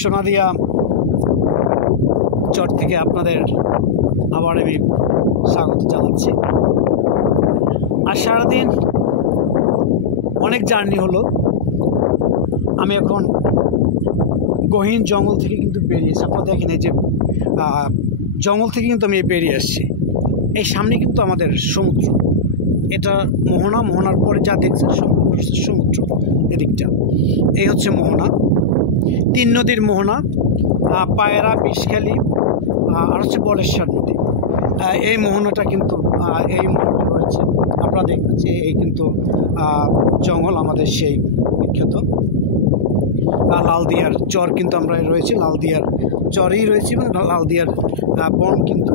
সোনাদিয়া চর থেকে আপনাদের আবার আমি স্বাগত জানাচ্ছি। আর সারাদিন অনেক জার্নি হলো। আমি এখন গহীন জঙ্গল থেকে কিন্তু বেরিয়েছি। আপনারা দেখেন এই যে জঙ্গল থেকে কিন্তু আমি বেরিয়ে আসছি। এই সামনে কিন্তু আমাদের সমুদ্র, এটা মোহনা। মোহনার পরে যা দেখছেন সম্পূর্ণ সমুদ্র। এদিকটা এই হচ্ছে মোহনা, 3 নদীর মোহনা, পায়রা, বিষখালী আর হচ্ছে বলেশ্বর নদী। এই মোহনাটা কিন্তু এই মোহনাটা রয়েছে, আপনারা দেখবেন যে এই কিন্তু জঙ্গল আমাদের সেই বিখ্যাত লালদিয়ার চর কিন্তু আমরা রয়েছি, লালদিয়ার চরেই রয়েছে এবং লালদিয়ার বন কিন্তু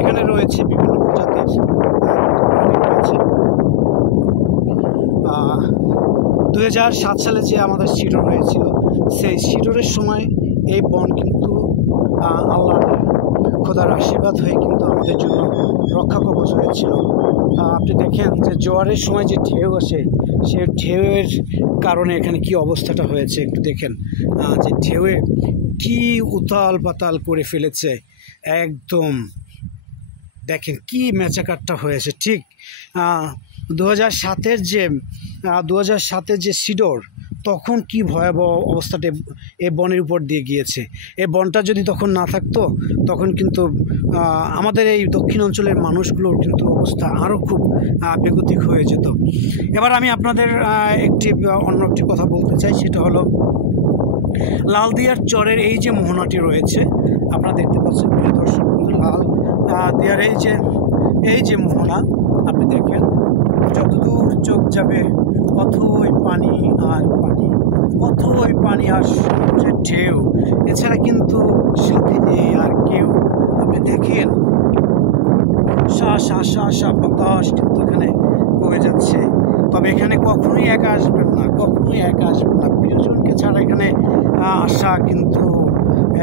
এখানে রয়েছে বিভিন্ন প্রজাতির রয়েছে। 2007 সালে যে আমাদের সিডর হয়েছিল, সেই সিডরের সময় এই বন কিন্তু আল্লাহর খোদার আশীর্বাদ হয়ে কিন্তু আমাদের জন্য রক্ষা কবচ হয়েছিল। আপনি দেখেন যে জোয়ারের সময় যে ঢেউ আসে, সে ঢেউয়ের কারণে এখানে কি অবস্থাটা হয়েছে একটু দেখেন, যে ঢেউয়ে কি উতাল পাতাল করে ফেলেছে। একদম দেখেন কি মেচাকাটটা হয়েছে। ঠিক 2007-এর যে সিডর, তখন কি ভয়াবহ অবস্থাটা এই বনের উপর দিয়ে গিয়েছে। এই বনটা যদি তখন না থাকতো, তখন কিন্তু আমাদের এই দক্ষিণ অঞ্চলের মানুষগুলোর কিন্তু অবস্থা আরও খুব বেগতিক হয়ে যেত। এবার আমি আপনাদের অন্য একটি কথা বলতে চাই, সেটা হলো লালদিয়ার চরের এই যে মোহনাটি রয়েছে, আপনারা দেখতে পাচ্ছেন প্রিয় দর্শক বন্ধু, লালদিয়ার এই যে মোহনা, আপনি দেখেন যতদূর চোখ যাবে অথই পানি আর পানি, অথই পানি আর সমুদ্রের ঢেউ, এছাড়া কিন্তু সাথে নেই আর কেউ। আপনি দেখেন শা বাতাস কিন্তু এখানে বয়ে যাচ্ছে। তবে এখানে কখনোই একা আসবেন না, কখনোই একা আসবেন না। প্রিয়জনকে ছাড়া এখানে আসা কিন্তু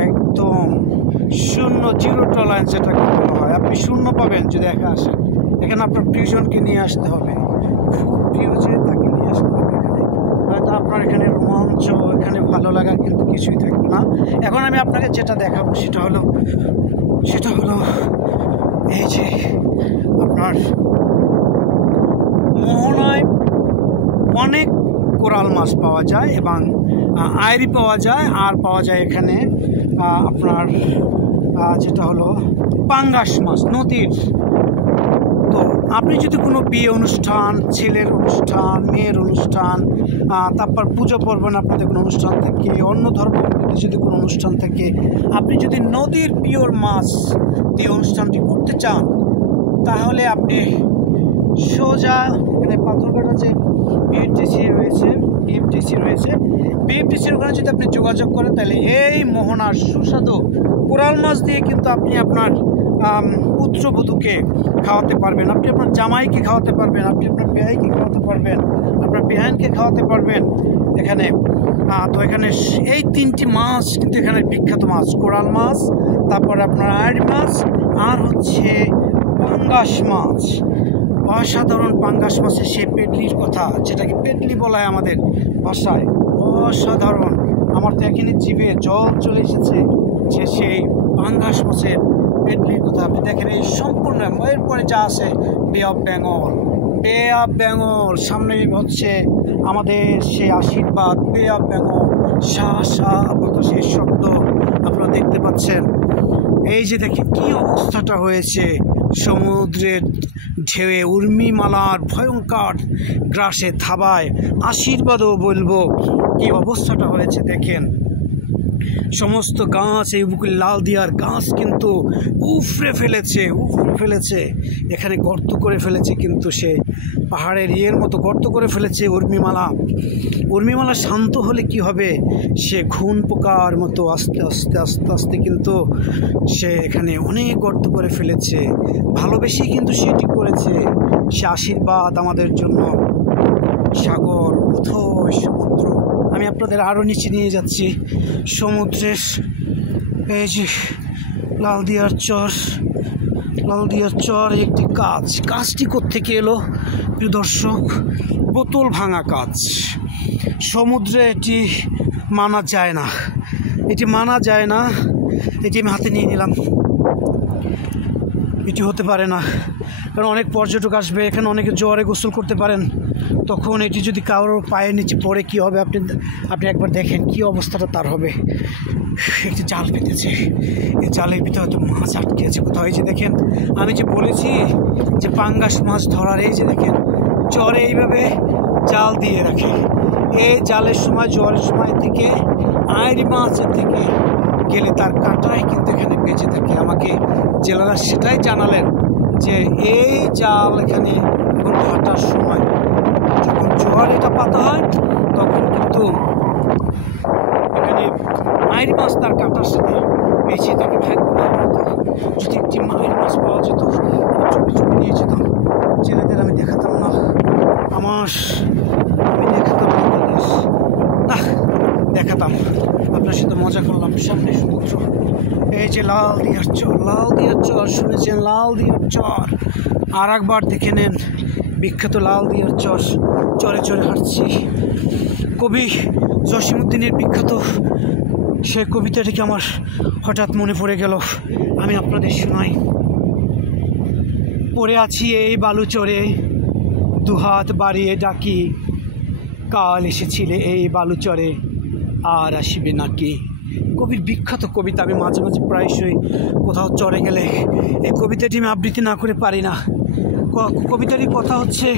একদম শূন্য, জিরো টলারেন্স যেটাকে বলা হয়। আপনি শূন্য পাবেন যদি একা আসেন। এখানে আপনার প্রিয়জনকে নিয়ে আসতে হবে, খুব প্রিয় যে তাকে নিয়ে আসতে হবে। এখানে হয়তো আপনার এখানে রোমাঞ্চ, এখানে ভালো লাগার কিন্তু কিছুই থাকবে না। এখন আমি আপনাকে যেটা দেখাবো সেটা হলো এই যে আপনার মোহনায় অনেক কোরাল মাছ পাওয়া যায় এবং আইরি পাওয়া যায়, আর পাওয়া যায় এখানে আপনার যেটা হলো পাঙ্গাস মাছ নদীর। তো আপনি যদি কোনো বিয়ে অনুষ্ঠান, ছেলের অনুষ্ঠান, মেয়ের অনুষ্ঠান, তারপর পুজো পার্বণ, আপনাদের কোনো অনুষ্ঠান থেকে, অন্য ধর্মগুলিতে যদি কোনো অনুষ্ঠান থেকে, আপনি যদি নদীর পিওর মাছ দিয়ে অনুষ্ঠানটি করতে চান, তাহলে আপনি সোজা এখানে পাথরঘাটা যে বিএফটিসি রয়েছে, ওখানে যদি আপনি যোগাযোগ করেন, তাহলে এই মোহনার সুস্বাদু কোরাল মাছ দিয়ে কিন্তু আপনি আপনার পুত্রবধূকে খাওয়াতে পারবেন, আপনি আপনার জামাইকে খাওয়াতে পারবেন, আপনি আপনার বেয়াইকে খাওয়াতে পারবেন, আপনার বেহানকে খাওয়াতে পারবেন এখানে। তো এখানে এই 3টি মাছ কিন্তু এখানে বিখ্যাত মাছ, কোরাল মাছ, তারপর আপনার আইড় মাছ, আর হচ্ছে পাঙ্গাস মাছ। অসাধারণ পাঙ্গাস মাছের সে পেটলির কথা, যেটাকে পেটলি বলা হয় আমাদের ভাষায়, অসাধারণ। আমার তো এখানে জিভে জল চলে এসেছে যে সেই পাঙ্গাস মাছের পেটলির কথা। আপনি দেখেন এই সম্পূর্ণ, এরপরে যা আছে বে অফ বেঙ্গল, সামনে হচ্ছে আমাদের সেই আশীর্বাদ, বে অফ বেঙ্গল, বাতাসের শব্দ আপনারা দেখতে পাচ্ছেন। এই যে দেখি কি অবস্থাটা হয়েছে সমুদ্রের ঢেউয়ে, উর্মিমালার ভয়ঙ্কর গ্রাসে থাবায়, আশীর্বাদও বলবো, কি অবস্থাটা হয়েছে দেখেন। সমস্ত গাছ, এই উপকূল লালদিয়ার গাছ কিন্তু উফরে ফেলেছে, এখানে গর্ত করে ফেলেছে, কিন্তু সে পাহাড়ের মতো গর্ত করে ফেলেছে উর্মিমালা শান্ত হলে কি হবে, সে ঘুণ পোকার মতো আস্তে কিন্তু সে এখানে অনেক গর্ত করে ফেলেছে। ভালোবেসেই কিন্তু সেটি করেছে। সে আশীর্বাদ আমাদের জন্য, সাগর, অথই সমুদ্র। আমি আপনাদের আরও নিচে নিয়ে যাচ্ছি সমুদ্রের। এই যে লালদিয়ার চর একটি কাজটি কোত্থেকে এলো প্রিয় দর্শক? বোতল ভাঙা কাজ। সমুদ্রে এটি মানা যায় না, এটি মানা যায় না। এটি আমি হাতে নিয়ে নিলাম। এটি হতে পারে না, কারণ অনেক পর্যটক আসবে এখানে, অনেকে জোয়ারে গোসল করতে পারেন। তখন এটি যদি কারোর পায়ের নিচে পড়ে কী হবে আপনি একবার দেখেন কী অবস্থাটা তার হবে। একটি জাল পেতেছে, এই জালের ভিতরে হয়তো মাছ আটকে আছে কোথাও। এই যে দেখেন, আমি যে বলেছি যে পাঙ্গাস মাছ ধরার, এই যে দেখেন চরে এইভাবে জাল দিয়ে রাখে। এই জালের সময়, জোয়ারের সময় থেকে আইড় মাছের থেকে গেলে তার কাঁটাই কিন্তু এখানে বেঁচে থাকে। আমাকে জেলেরা সেটাই জানালেন যে এই জাল এখানে এখন ভাটার সময়, যখন জোয়ার এটা পাতা হয় তখন কিন্তু এখানে আইড় মাছ তার কাঁটার সাথে বেঁচে থাকে। ভাগ্য ভালো হতো যদি একটি আইড় মাছ পাওয়া যেত, চুপি চুপি নিয়ে যেতাম, জেলেদের আমি দেখাতাম না, আমি দেখাতাম না, দেখাতাম, আপনার সাথে মজা করলাম। সামনে সমুদ্র, এই যে লাল দিয়ার চর, শুনেছেন লাল দিয়ার চর? আর একবার দেখে নেন বিখ্যাত লাল দিয়ার চর। চরে চরে হাঁটছি। কবি জসিমউদ্দিনের বিখ্যাত সে কবিতাটিকে আমার হঠাৎ মনে পড়ে গেল, আমি আপনাদের শোনাই। পড়ে আছি এই বালুচরে, দুহাত বাড়িয়ে ডাকি, কাল এসেছিলে এই বালুচরে, আর আসিবে নাকি। কবির বিখ্যাত কবিতা। আমি মাঝে মাঝে প্রায়শই কোথাও চরে গেলে এই কবিতাটি আমি আবৃত্তি না করে পারি না। কবিতাটির কথা হচ্ছে,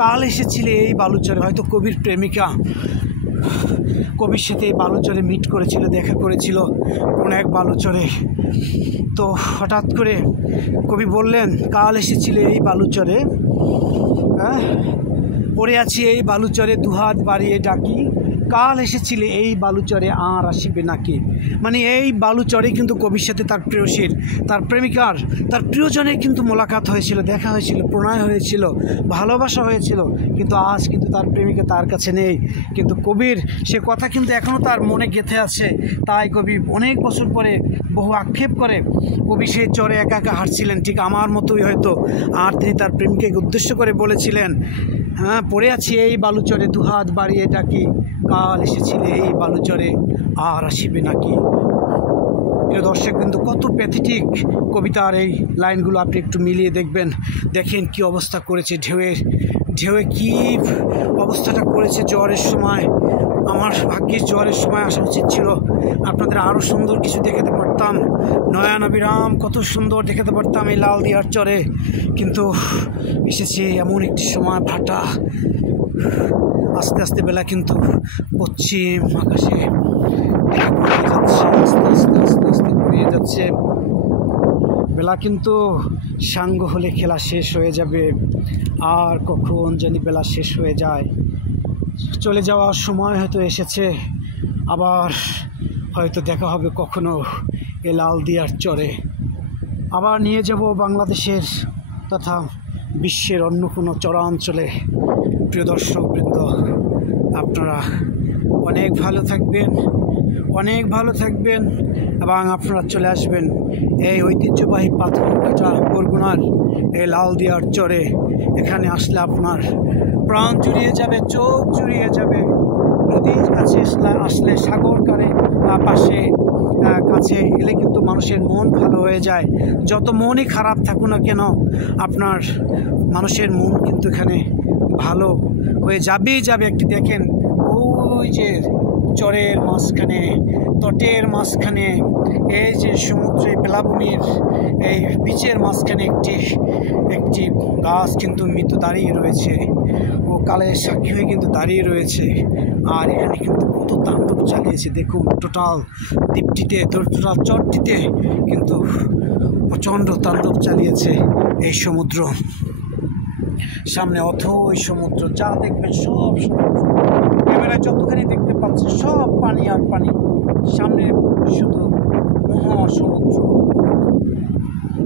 কাল এসেছিলে এই বালুচরে। হয়তো কবির প্রেমিকা কবির সাথে এই বালুচরে মিট করেছিল, দেখা করেছিল কোন এক বালুচরে। তো হঠাৎ করে কবি বললেন, কাল এসেছিলে এই বালুচরে, পড়ে আছি এই বালুচরে, দুহাত বাড়িয়ে ডাকি, কাল এসেছিলে এই বালুচরে, আর আসিবে নাকি। মানে এই বালুচরে কিন্তু কবির সাথে তার প্রেয়সীর, তার প্রেমিকার, তার প্রিয়জনের কিন্তু মোলাকাত হয়েছিল, দেখা হয়েছিল, প্রণয় হয়েছিল, ভালোবাসা হয়েছিল। কিন্তু আজ কিন্তু তার প্রেমিকা তার কাছে নেই। কিন্তু কবির সে কথা কিন্তু এখনও তার মনে গেঁথে আছে। তাই কবি অনেক বছর পরে বহু আক্ষেপ করে কবি সেই চরে একা একা হাঁটছিলেন, ঠিক আমার মতোই হয়তো। আর তিনি তার প্রেমিকাকে উদ্দেশ্য করে বলেছিলেন, পড়ে আছি এই বালুচরে, দুহাত বাড়িয়ে ডাকি, কাল এসেছিলে এই বালুচরে, আর আসিবে নাকি। প্রিয় দর্শক, কিন্তু কত প্যাথেটিক কবিতার এই লাইনগুলো, আপনি একটু মিলিয়ে দেখবেন। দেখেন কি অবস্থা করেছে ঢেউয়ে কি অবস্থাটা করেছে জোয়ারের সময়। আমার ভাগ্যের জোয়ারের সময় আসা উচিত ছিল, আপনাদের আরও সুন্দর কিছু দেখাতে পারতাম, নয়নাভিরাম কত সুন্দর দেখাতে পারতাম এই লাল দিয়ার চরে। কিন্তু এসেছে এমন একটি সময়, ভাটা। আস্তে আস্তে বেলা কিন্তু পশ্চিম আকাশে গড়িয়ে যাচ্ছে, আস্তে আস্তে আস্তে আস্তে গড়িয়ে যাচ্ছে। বেলা কিন্তু সাঙ্গ হলে খেলা শেষ হয়ে যাবে, আর কখন জানি বেলা শেষ হয়ে যায়। চলে যাওয়ার সময় হয়তো এসেছে, আবার হয়তো দেখা হবে কখনো এ লাল দিয়ার চরে। আবার নিয়ে যাব বাংলাদেশের তথা বিশ্বের অন্য কোনো চরাঞ্চলে। প্রিয় দর্শকবৃন্দ, আপনারা অনেক ভালো থাকবেন, এবং আপনারা চলে আসবেন এই ঐতিহ্যবাহী পাথরঘাটা বরগুনার এই লাল দিয়ার চরে। এখানে আসলে আপনার প্রাণ জুড়িয়ে যাবে, চোখ জুড়িয়ে যাবে। নদীর কাছে আসলে, সাগর পাশে কাছে এলে কিন্তু মানুষের মন ভালো হয়ে যায়। যত মনই খারাপ থাকুক না কেন, আপনার মানুষের মন কিন্তু এখানে ভালো হয়ে যাবে। একটি দেখেন, ওই যে চরের মাঝখানে, তটের মাঝখানে, এই যে সমুদ্রে বেলাভূমির এই বিচের মাঝখানে একটি গাছ কিন্তু মৃত্যু দাঁড়িয়ে রয়েছে, ও কালের সাক্ষী হয়ে কিন্তু দাঁড়িয়ে রয়েছে। আর এখানে কিন্তু কত তাণ্ডব চালিয়েছে দেখুন। টোটাল দ্বীপটিতে, টোটাল চরটিতে কিন্তু প্রচণ্ড তাণ্ডব চালিয়েছে এই সমুদ্র। সামনে অথই সমুদ্র, যা দেখবেন সব সমুদ্র, ক্যামেরায় যতখানি দেখতে পাচ্ছেন সব পানি আর পানি, সামনে শুধু মহাসমুদ্র।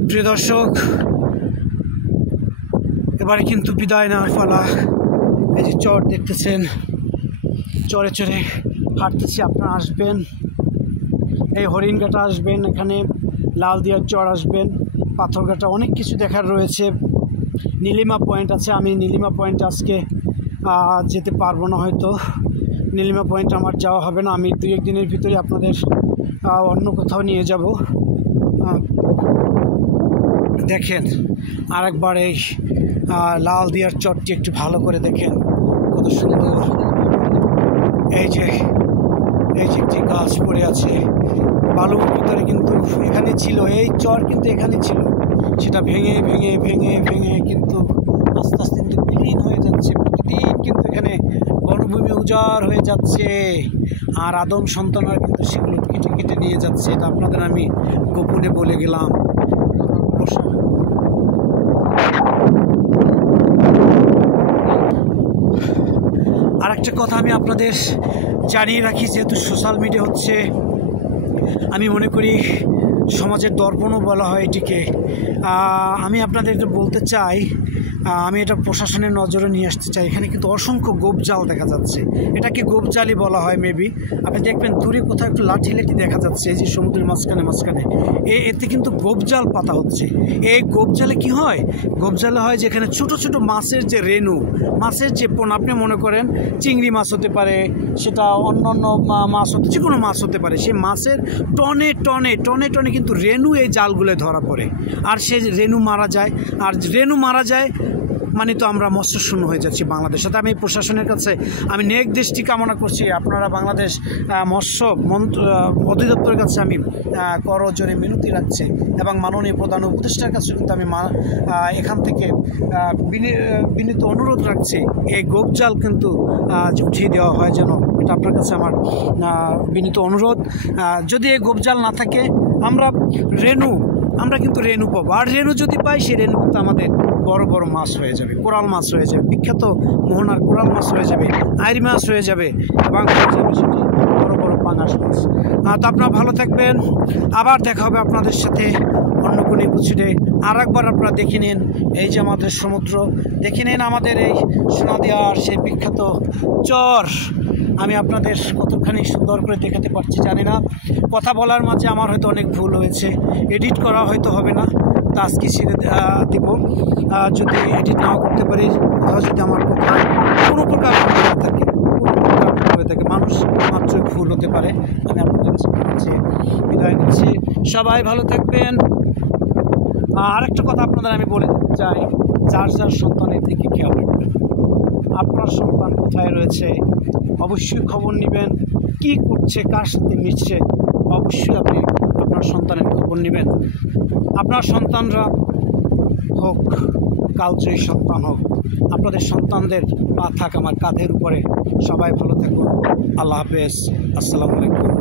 প্রিয় দর্শক, এবারে কিন্তু বিদায় নেওয়ার পালা। এই যে চর দেখতেছেন, চরে চরে হাঁটতেছি। আপনারা আসবেন, এই হরিণঘাটা আসবেন, এখানে লাল দিয়ার চর আসবেন, পাথরঘাটা, অনেক কিছু দেখার রয়েছে। নীলিমা পয়েন্ট আছে, আমি নীলিমা পয়েন্টে আজকে যেতে পারবো না হয়তো, নীলিমা পয়েন্ট আমার যাওয়া হবে না, আমি 2-1 দিনের ভিতরে আপনাদের অন্য কোথাও নিয়ে যাব। দেখেন আরেকবার এই লাল দিয়ার চরটি একটু ভালো করে দেখেন, কত সুন্দর। এই যে একটি গাছ পড়ে আছে বালুর ভিতরে, কিন্তু এখানে ছিল এই চর, কিন্তু এখানে ছিল, সেটা ভেঙে ভেঙে ভেঙে ভেঙে কিন্তু আস্তে আস্তে কিন্তু বিলীন হয়ে যাচ্ছে। প্রতিদিন কিন্তু এখানে বনভূমি উজাড় হয়ে যাচ্ছে, আর আদম সন্তানরা কিন্তু সেগুলো কেটে কেটে নিয়ে যাচ্ছে। এটা আপনাদের আমি গোপনে বলে গেলাম। আর একটা কথা আমি আপনাদের জানিয়ে রাখি, যেহেতু সোশ্যাল মিডিয়া হচ্ছে, আমি মনে করি সমাজের দর্পণও বলা হয় এটিকে। আমি আপনাদের এটা বলতে চাই, আমি এটা প্রশাসনের নজরে নিয়ে আসতে চাই। এখানে কিন্তু অসংখ্য গোপজাল দেখা যাচ্ছে, এটাকে গোপজালই বলা হয় মেবি। আপনি দেখবেন দূরে কোথাও একটু লাঠি দেখা যাচ্ছে, এই যে সমুদ্রের মাঝখানে এতে কিন্তু গোপজাল পাতা হচ্ছে। এই গোপজালে কি হয়? গোপজালে হয় যেখানে ছোট ছোট মাছের যে রেণু, মাছের যে পোনা, আপনি মনে করেন চিংড়ি মাছ হতে পারে, সেটা অন্য মাছ হতে, যে কোনো মাছ হতে পারে, সেই মাছের টনে টনে টনে টনে কিন্তু রেণু এই জালগুলোয় ধরা পড়ে, আর সে রেণু মারা যায়। আর রেণু মারা যায় মানে তো আমরা মৎস্যশূন্য হয়ে যাচ্ছি বাংলাদেশ। সাথে আমি প্রশাসনের কাছে আমি নেক দৃষ্টি কামনা করছি, আপনারা বাংলাদেশ মৎস্য অধিদপ্তরের কাছে আমি করজোরে মিনতি রাখছি, এবং মাননীয় প্রধান উপদেষ্টার কাছে কিন্তু আমি এখান থেকে বিনীত অনুরোধ রাখছি, এই গোপজাল কিন্তু উঠিয়ে দেওয়া হয় যেন, এটা আপনার কাছে আমার বিনীত অনুরোধ। যদি এই গোপজাল না থাকে আমরা কিন্তু রেণু পাবো, আর রেণু যদি পাই সেই রেণু কিন্তু আমাদের বড় বড় মাছ হয়ে যাবে, কোরাল মাছ হয়ে যাবে, বিখ্যাত মোহনার কোরাল মাছ হয়ে যাবে, আইরি মাছ হয়ে যাবে, এবং হয়ে যাবে সেটি বড় বড় পাঙাশ মাছ। তো আপনারা ভালো থাকবেন, আবার দেখা হবে আপনাদের সাথে অন্য কোনো এপিসোডে। আর একবার আপনারা দেখে নিন এই যে আমাদের সমুদ্র, দেখে নিন আমাদের এই সোনাদিয়ার সেই বিখ্যাত চর। আমি আপনাদের কতখানি সুন্দর করে দেখাতে পারছি জানি না, কথা বলার মাঝে আমার হয়তো অনেক ভুল হয়েছে, এডিট করা হয়তো হবে না, তা আজকে ছেড়ে দিব। যদি এডিট নাও করতে পারি, কোথাও যদি আমার কথা কোনো প্রকার হয়ে থাকে, মানুষ মাত্রই ভুল হতে পারে, আমি আপনাদের কাছে বিদায় নিচ্ছি। সবাই ভালো থাকবেন। আরেকটা কথা আপনাদের আমি বলে দিতে চাই, যার সন্তানের দিকে খেয়াল রাখবেন। আপনার সন্তান কোথায় রয়েছে অবশ্যই খবর নেবেন, কি করছে, কার সাথে মিশছে, অবশ্যই আপনি আপনার সন্তানের খবর নেবেন। আপনার সন্তানরা হোক, কালজয়ী সন্তান হোক, আপনাদের সন্তানদের পা থাক আমার কাঁধের উপরে। সবাই ভালো থাকুন, আল্লাহ হাফেজ, আসসালামু আলাইকুম।